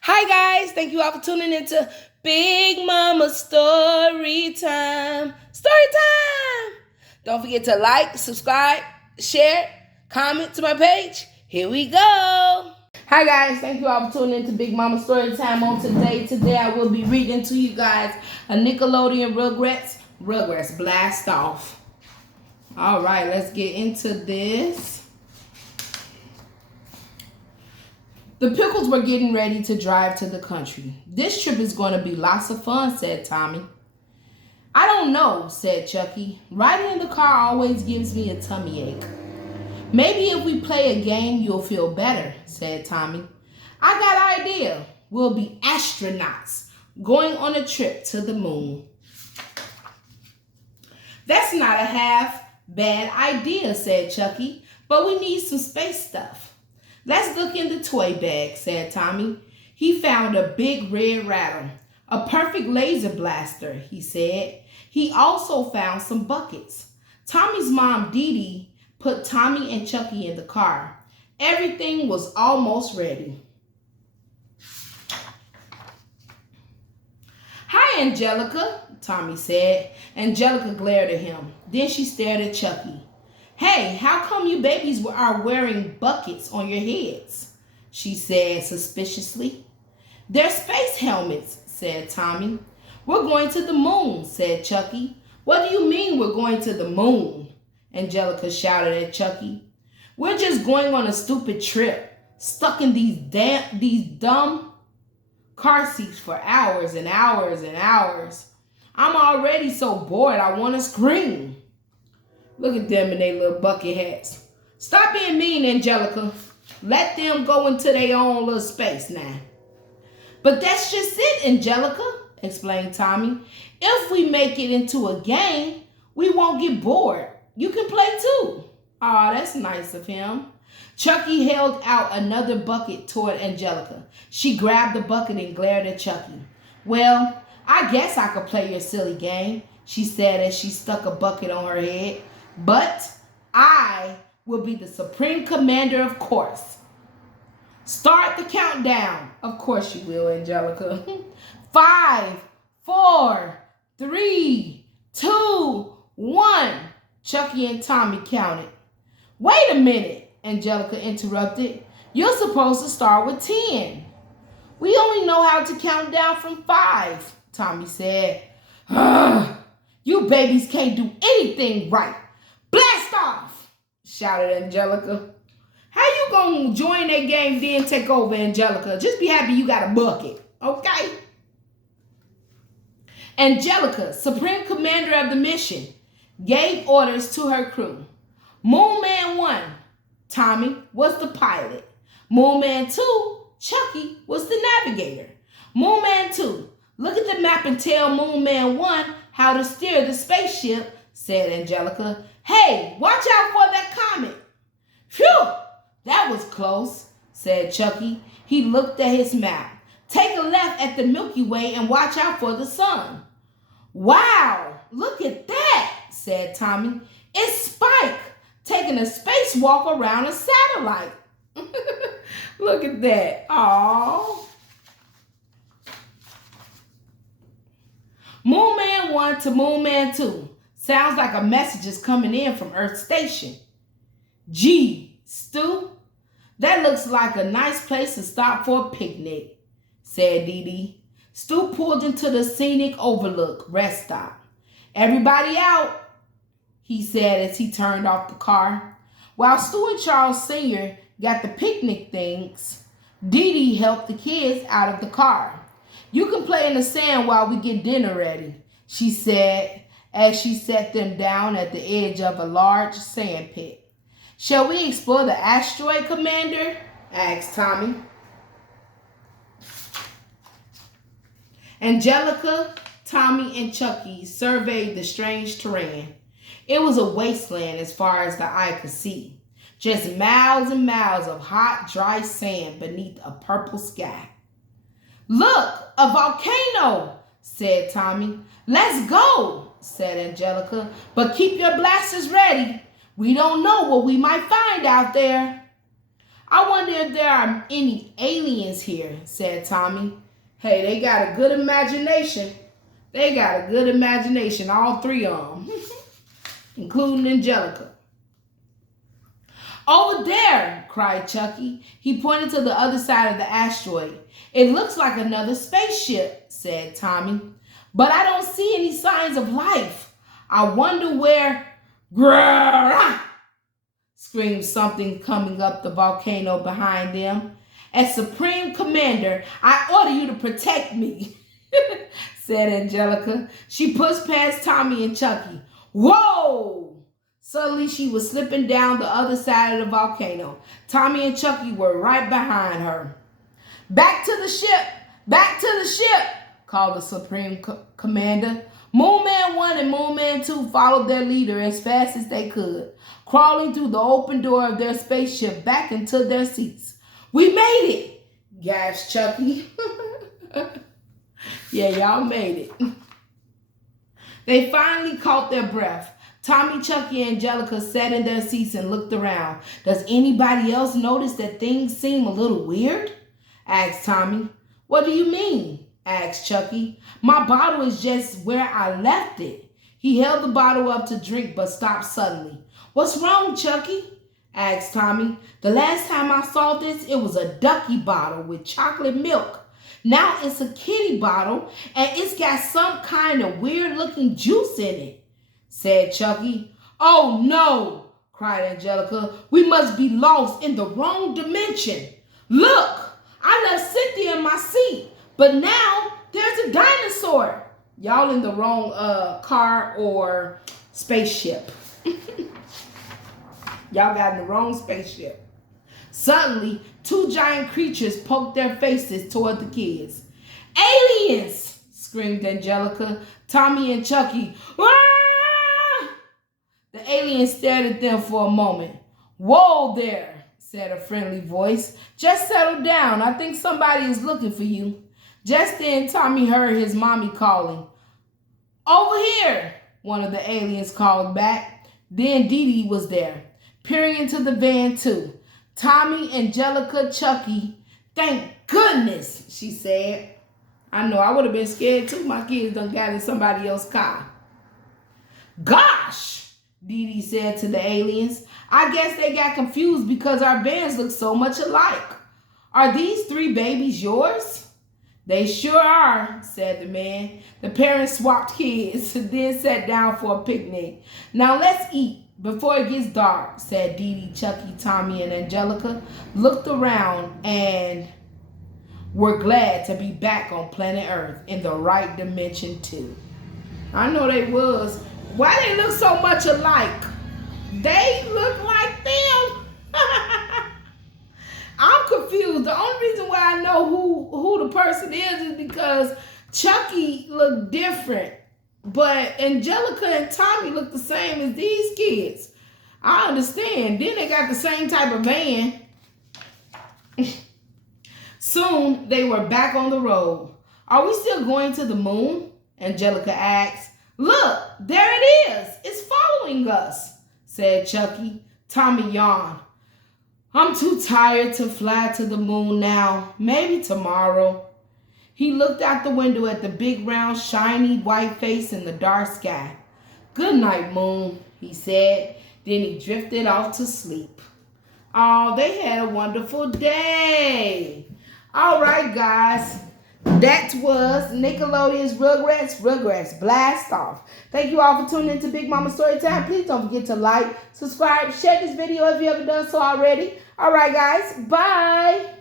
Hi guys, thank you all for tuning into Big Mama Story Time. Story time! Don't forget to like, subscribe, share, comment to my page. Here we go. Hi guys, thank you all for tuning into Big Mama Story Time on today. Today I will be reading to you guys a Nickelodeon Rugrats Blast Off. All right, let's get into this. The Pickles were getting ready to drive to the country. This trip is going to be lots of fun, said Tommy. I don't know, said Chucky. Riding in the car always gives me a tummy ache. Maybe if we play a game, you'll feel better, said Tommy. I got an idea. We'll be astronauts going on a trip to the moon. That's not a half bad idea, said Chucky, but we need some space stuff. Let's look in the toy bag, said Tommy. He found a big red rattle, a perfect laser blaster, he said. He also found some buckets. Tommy's mom, Dee Dee, put Tommy and Chucky in the car. Everything was almost ready. Hi, Angelica, Tommy said. Angelica glared at him. Then she stared at Chucky. Hey, how come you babies are wearing buckets on your heads? She said suspiciously. They're space helmets, said Tommy. We're going to the moon, said Chucky. What do you mean we're going to the moon? Angelica shouted at Chucky. We're just going on a stupid trip, stuck in these dumb car seats for hours and hours and hours. I'm already so bored I want to scream. Look at them in their little bucket hats. Stop being mean, Angelica. Let them go into their own little space now. But that's just it, Angelica, explained Tommy. If we make it into a game, we won't get bored. You can play too. Aw, that's nice of him. Chucky held out another bucket toward Angelica. She grabbed the bucket and glared at Chucky. Well, I guess I could play your silly game, she said as she stuck a bucket on her head. But I will be the supreme commander, of course. Start the countdown. Of course you will, Angelica. 5, 4, 3, 2, 1. Chucky and Tommy counted. Wait a minute, Angelica interrupted. You're supposed to start with 10. We only know how to count down from 5, Tommy said. You babies can't do anything right. Blast off, shouted Angelica. How you gonna join that game then take over, Angelica? Just be happy you got a bucket, okay? Angelica, supreme commander of the mission, gave orders to her crew. Moon Man 1, Tommy, was the pilot. Moon Man 2, Chucky, was the navigator. Moon Man 2, look at the map and tell Moon Man 1 how to steer the spaceship, said Angelica. Hey, watch out for that comet. Phew, that was close, said Chucky. He looked at his map. Take a left at the Milky Way and watch out for the sun. Wow, look at that, said Tommy. It's Spike taking a spacewalk around a satellite. Look at that. Aww. Moon Man 1 to Moon Man 2. Sounds like a message is coming in from Earth Station. Gee, Stu, that looks like a nice place to stop for a picnic, said Dee Dee. Stu pulled into the scenic overlook rest stop. Everybody out, he said as he turned off the car. While Stu and Charles Sr. got the picnic things, Dee Dee helped the kids out of the car. You can play in the sand while we get dinner ready, she said as she set them down at the edge of a large sand pit. Shall we explore the asteroid, Commander? Asked Tommy. Angelica, Tommy, and Chucky surveyed the strange terrain. It was a wasteland as far as the eye could see. Just miles and miles of hot, dry sand beneath a purple sky. Look, a volcano, said Tommy. Let's go, said Angelica, but keep your blasters ready. We don't know what we might find out there. I wonder if there are any aliens here, said Tommy. Hey, they got a good imagination. They got a good imagination, all three of them, including Angelica. Over there, cried Chucky. He pointed to the other side of the asteroid. It looks like another spaceship, said Tommy. But I don't see any signs of life. I wonder where... Grrrr! Screamed something coming up the volcano behind them. As Supreme Commander, I order you to protect me, said Angelica. She pushed past Tommy and Chucky. Whoa! Suddenly, she was slipping down the other side of the volcano. Tommy and Chucky were right behind her. Back to the ship! Back to the ship! Called the Supreme Commander. Moon Man 1 and Moon Man 2 followed their leader as fast as they could, crawling through the open door of their spaceship back into their seats. We made it! Gasped Chucky. Yeah, y'all made it. They finally caught their breath. Tommy, Chucky, and Angelica sat in their seats and looked around. Does anybody else notice that things seem a little weird? Asked Tommy. What do you mean? Asked Chucky. My bottle is just where I left it. He held the bottle up to drink but stopped suddenly. What's wrong, Chucky? Asked Tommy. The last time I saw this, it was a ducky bottle with chocolate milk. Now it's a kitty bottle and it's got some kind of weird looking juice in it, said Chucky. Oh no, cried Angelica. We must be lost in the wrong dimension. Look, I left Cynthia in my seat, but now there's a dinosaur. Y'all in the wrong car or spaceship. Y'all got in the wrong spaceship. Suddenly, two giant creatures poked their faces toward the kids. Aliens! Screamed Angelica. Tommy and Chucky. Ah! The aliens stared at them for a moment. Whoa there, said a friendly voice. Just settle down. I think somebody is looking for you. Just then, Tommy heard his mommy calling. Over here, one of the aliens called back. Then Dee Dee was there, peering into the van too. Tommy, Angelica, Chucky. Thank goodness, she said. I know, I would have been scared too. My kids done got in somebody else's car. Gosh, Dee Dee said to the aliens. I guess they got confused because our vans look so much alike. Are these three babies yours? They sure are, said the man. The parents swapped kids and then sat down for a picnic. Now let's eat before it gets dark, said Dee Dee, Chucky, Tommy, and Angelica. Looked around and were glad to be back on planet Earth in the right dimension too. I know they was. Why they look so much alike? They look like them. I'm confused. The only reason why I know who the person is because Chucky looked different. But Angelica and Tommy look the same as these kids. I understand. Then they got the same type of van. Soon they were back on the road. Are we still going to the moon? Angelica asked. Look, there it is. It's following us, said Chucky. Tommy yawned. I'm too tired to fly to the moon now. Maybe tomorrow. He looked out the window at the big, round, shiny white face in the dark sky. Good night, moon, he said. Then he drifted off to sleep. Oh, they had a wonderful day. All right, guys. That was Nickelodeon's Rugrats Blast Off. Thank you all for tuning in to Big Mama Storytime. Please don't forget to like, subscribe, share this video if you haven't done so already. All right, guys. Bye.